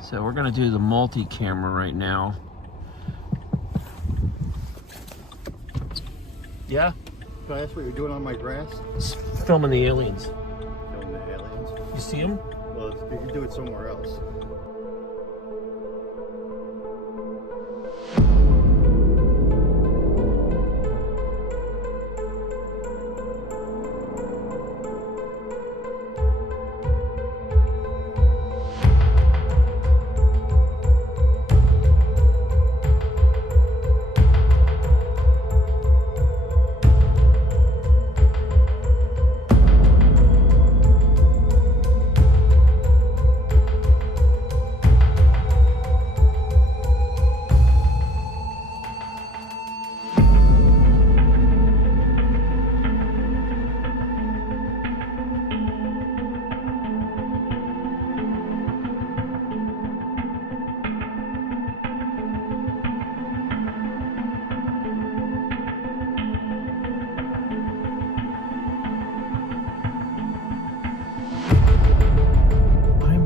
So we're gonna do the multi-camera right now. Yeah? Can I ask what you're doing on my grass? It's filming the aliens. Filming the aliens? You see them? Well, you can do it somewhere else.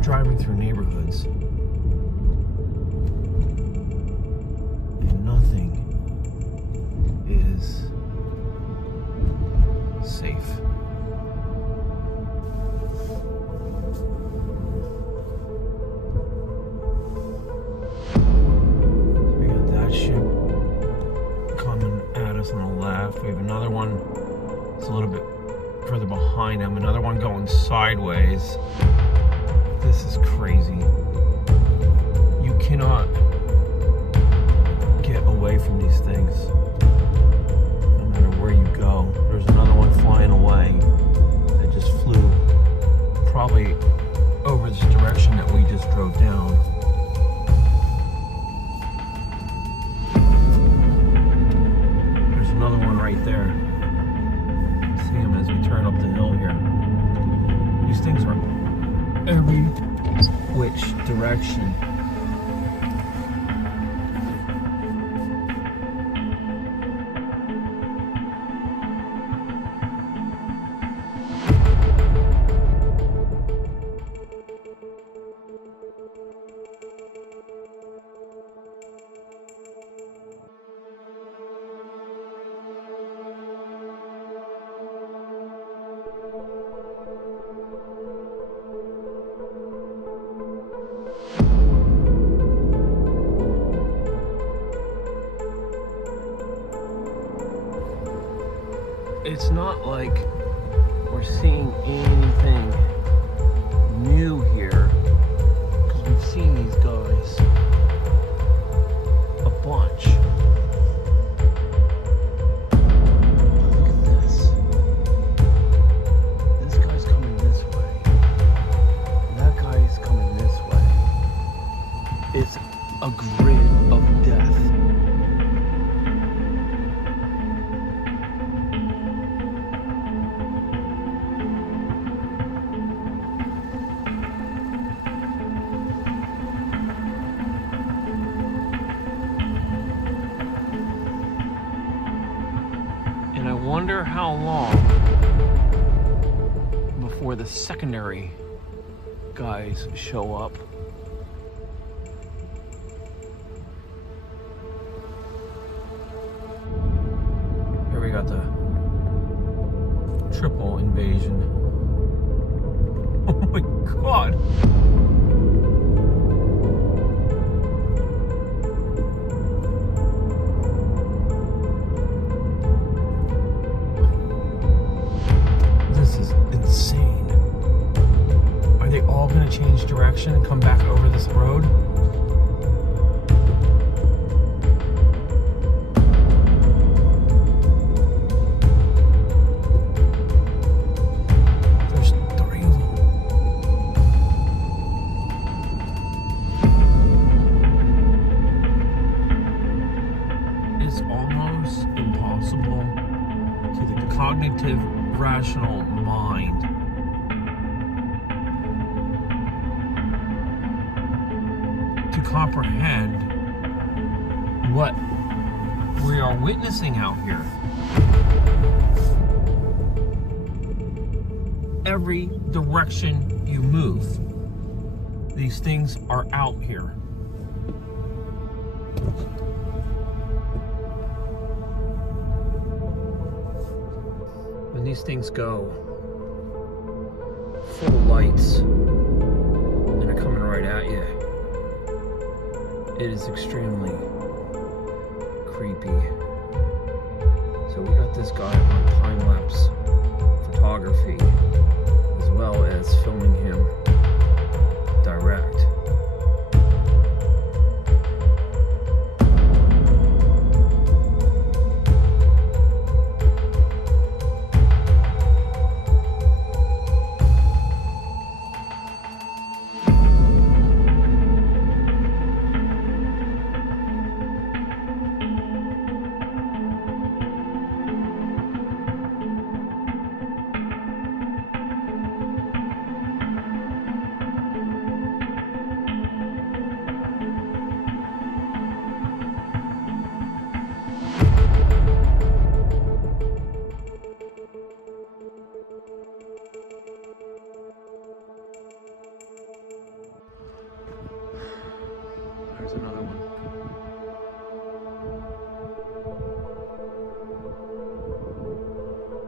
Driving through neighborhoods and nothing is safe. We got that ship coming at us on the left. We have another one that's a little bit further behind him, another one going sideways. This is crazy. You cannot get away from these things, no matter where you go. There's another one flying away that just flew probably over this direction that we just drove down. There's another one right there. See him as we turn up the hill here. These things are every which direction. It's not like we're seeing anything new here, because we've seen these guys a bunch. But look at this. This guy's coming this way. That guy's coming this way. It's a grid of death. And I wonder how long before the secondary guys show up. Here we got the triple invasion. Oh my God. Insane. Are they all going to change direction and come back over this road? There's 3 of them. It's almost impossible to the cognitive rational mind to comprehend what we are witnessing out here. Every direction you move, These things are out here. When these things go full lights and are coming right at you, it is extremely creepy. So we got this guy on time-lapse photography as well as filming him direct. There's another one.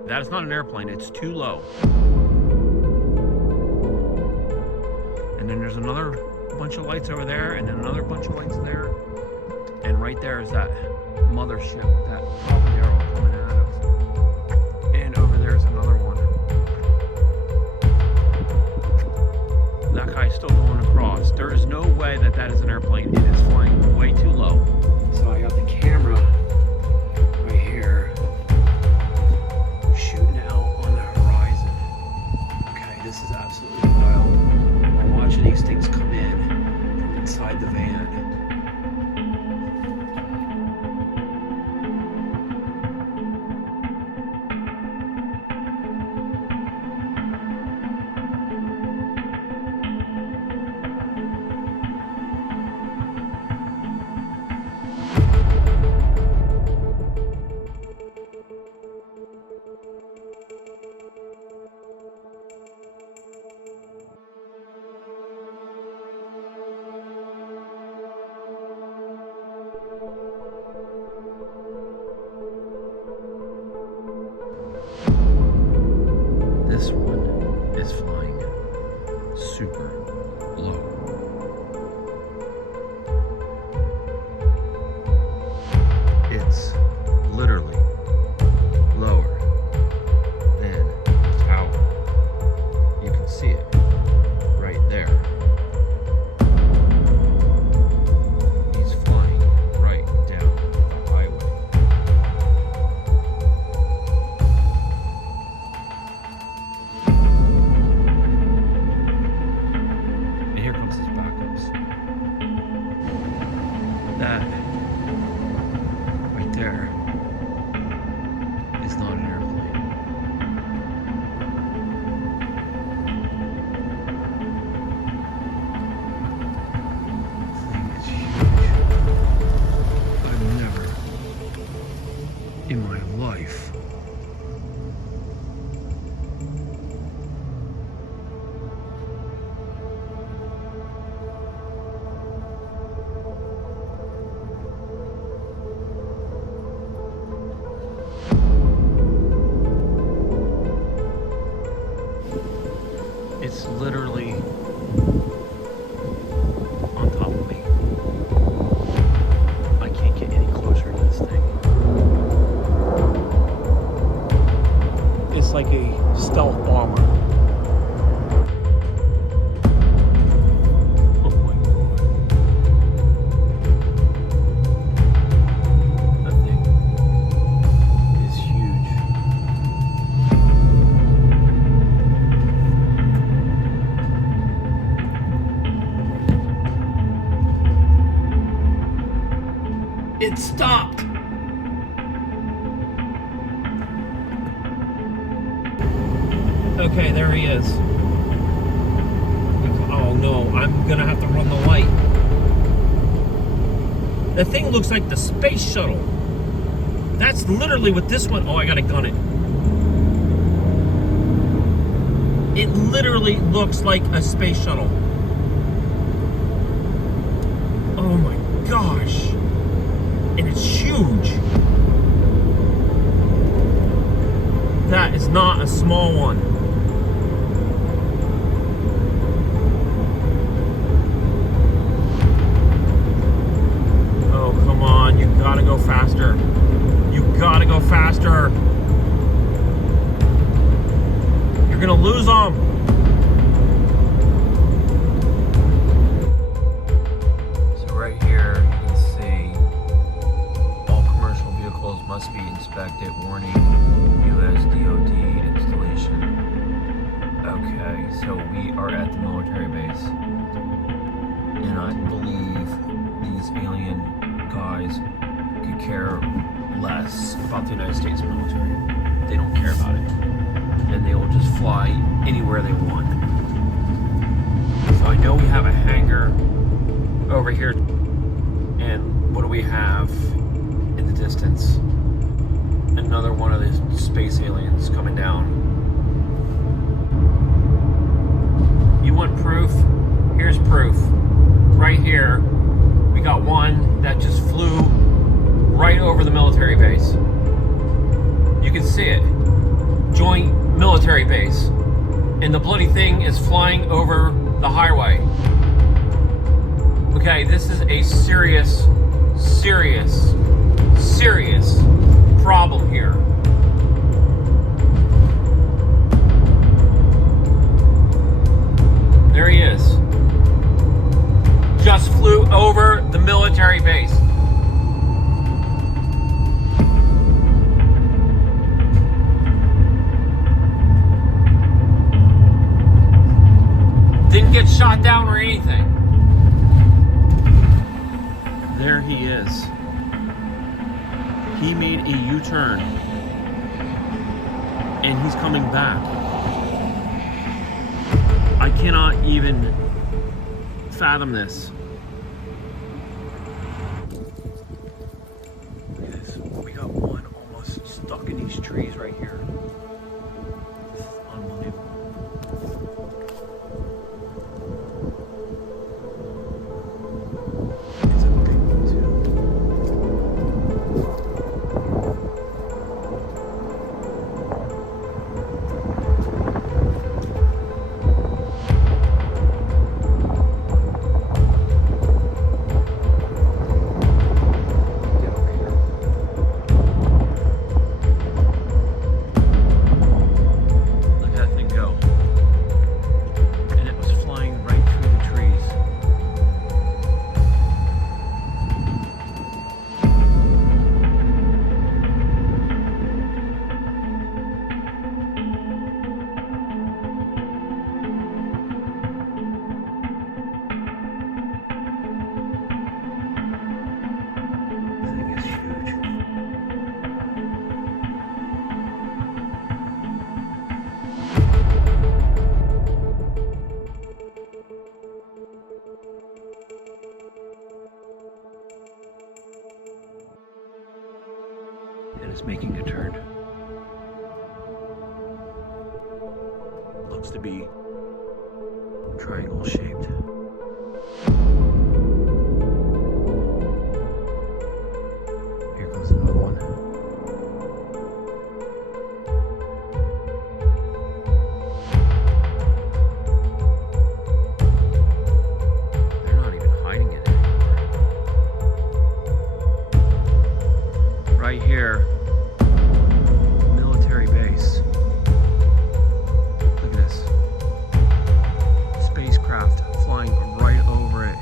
That is not an airplane, it's too low. And then there's another bunch of lights over there, and then another bunch of lights there. And right there is that mothership, that probably arrow coming out of. And over there's another one. That guy's still going across. There is no way that that is an airplane. It is flying way too low. So I got the camera right here, shooting out on the horizon. Okay, this is absolutely wild. We're watching these things come in from inside the van. This one is flying super low. It's literally lower than the tower. You can see it right there. He's flying right down the highway. And here comes his backups. That right there is not an airplane. Thing is huge. I've never in my life it's literally on top of me. I can't get any closer to this thing. It's like a stealth bomber. Oh my god. That thing is huge. It stopped. Okay, there he is. Oh no, I'm gonna have to run the light. The thing looks like the space shuttle. That's literally what this one. Oh, I gotta gun it. It literally looks like a space shuttle. aliens could care less about the United States military. They don't care about it. And they will just fly anywhere they want. So I know we have a hangar over here. And what do we have in the distance? Another one of these space aliens coming down. You want proof? Here's proof. Right here, we got one that just flew right over the military base. You can see it. Joint military base. And the bloody thing is flying over the highway. Okay, this is a serious problem here. There he is. Just flew over the military base. Didn't get shot down or anything. There he is. He made a U-turn. And he's coming back. I cannot even fathom this. Look at this. We got one almost stuck in these trees right here. This is unbelievable. It is making a turn. Looks to be triangle shaped. Here comes another one. They're not even hiding it anymore. Right here. Military base. Look at this. Spacecraft flying right over it.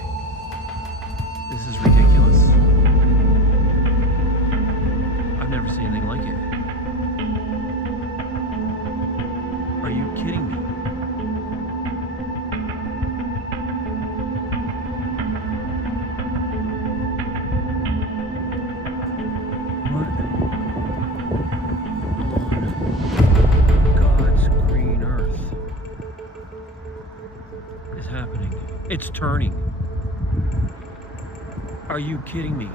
This is ridiculous. I've never seen anything like it. Are you kidding me? What? God's green earth is happening. It's turning. Are you kidding me?